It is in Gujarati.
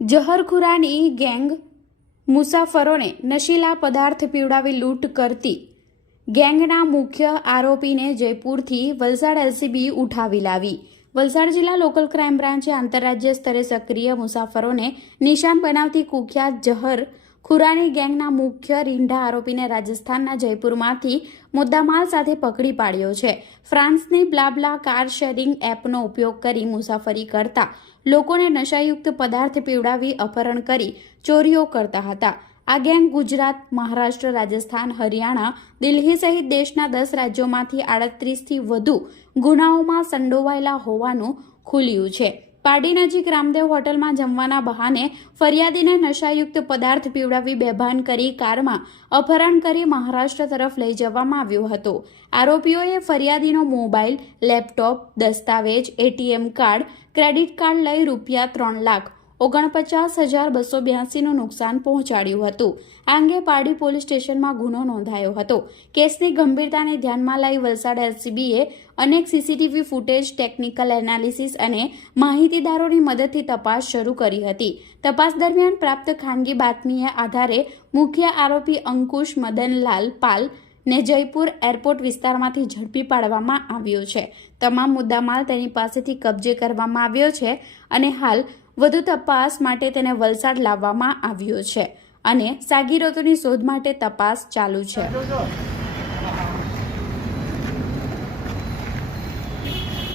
જહરખુરાની ગેંગ મુસાફરોને નશીલા પદાર્થ પીવડાવી લૂંટ કરતી. ગેંગના મુખ્ય આરોપીને જયપુરથી વલસાડ એલસીબી ઉઠાવી લાવી. વલસાડ જિલ્લા લોકલ ક્રાઇમ બ્રાન્ચે આંતરરાજ્ય સ્તરે સક્રિય મુસાફરોને નિશાન બનાવતી કુખ્યાત જહર ખુરાની ગેંગના મુખ્ય રીંઢા આરોપીને રાજસ્થાનના જયપુરમાંથી મુદ્દામાલ સાથે પકડી પાડ્યો છે. ફ્રાન્સની બ્લાબ્લા કાર શેરિંગ એપનો ઉપયોગ કરી મુસાફરી કરતા લોકોને નશાયુક્ત પદાર્થ પીવડાવી અપહરણ કરી ચોરીઓ કરતા હતા. આ ગેંગ ગુજરાત, મહારાષ્ટ્ર, રાજસ્થાન, હરિયાણા, દિલ્હી સહિત દેશના દસ રાજ્યોમાંથી આડત્રીસથી વધુ ગુનાઓમાં સંડોવાયેલા હોવાનું ખુલ્યું છે. પાડી નજીક રામદેવ હોટલમાં જમવાના બહાને ફરિયાદીને નશાયુક્ત પદાર્થ પીવડાવી બેભાન કરી કારમાં અપહરણ કરી મહારાષ્ટ્ર તરફ લઈ જવામાં આવ્યો હતો. આરોપીઓએ ફરિયાદીનો મોબાઈલ, લેપટોપ, દસ્તાવેજ, એટીએમ કાર્ડ, ક્રેડિટ કાર્ડ લઈ રૂપિયા ત્રણ લાખ ઓગણપચાસ હજાર બસો બ્યાસીનું નુકસાન પહોંચાડ્યું હતું. આ અંગે પારડી પોલીસ સ્ટેશનમાં ગુનો નોંધાયો હતો. કેસની ગંભીરતાને ધ્યાનમાં લઈ વલસાડ એલસીબીએ અનેક સીસીટીવી ફૂટેજ, ટેકનિકલ એનાલિસિસ અને માહિતીદારોની મદદથી તપાસ શરૂ કરી હતી. તપાસ દરમિયાન પ્રાપ્ત ખાનગી બાતમીએ આધારે મુખ્ય આરોપી અંકુશ મદનલાલ પાલ ને જયપુર એરપોર્ટ વિસ્તારમાંથી ઝડપી પાડવામાં આવ્યો છે. તમામ મુદ્દામાલ તેની પાસેથી કબજે કરવામાં આવ્યો છે અને હાલ વધુ તપાસ માટે તેને વલસાડ લાવવામાં આવ્યો છે અને સાગીરતોની શોધ માટે તપાસ ચાલુ છે.